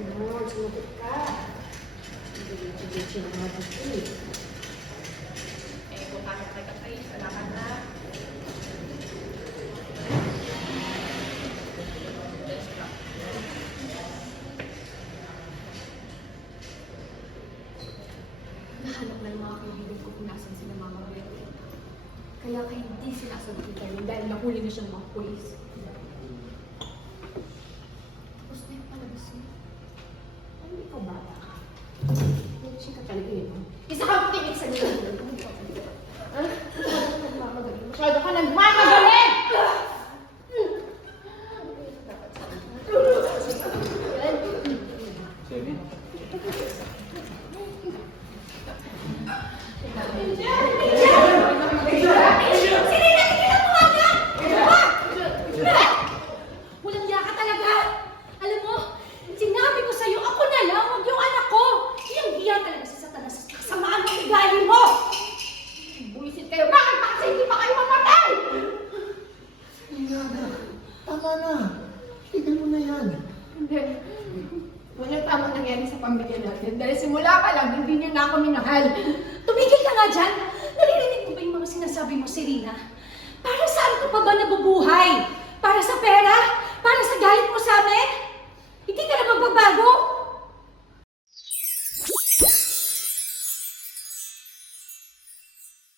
Ano, sumagot ka. Diretso na nga dito eh. Kung kaya kay Katay, salamat na. Nahanap na yung mga kaibigan ko kung nasan sila Mama Betty. Kaya hindi sinasagot ni Darlene dahil nahuli na siya ng mga pulis. Tapos na yung palabas niya. Ano ikaw bata ka? Siya ka talaga yun. Isa kang tinig sa nila. Ha? Masyado ka nagmamagaling! Seven? Walang yaka talaga! Alam mo, sinabi ko sa'yo, ako na lang, huwag yung anak ko! Iyang-iya talaga si Satanas sa kasamaan ng ugali mo! Buisit kayo, bakit pa kasi hindi pa kayo mamatay? Iyada, tama na. Tignan mo na yan. Hindi. Walang tamang nangyari sa pamilya natin. Dahil simula pa lang, hindi niyo na ako minahal. Tumigil ka nga dyan! Naririnig mo ba yung mga sinasabi mo, Serena? Para saan ka pa ba nabubuhay? Para sa pera?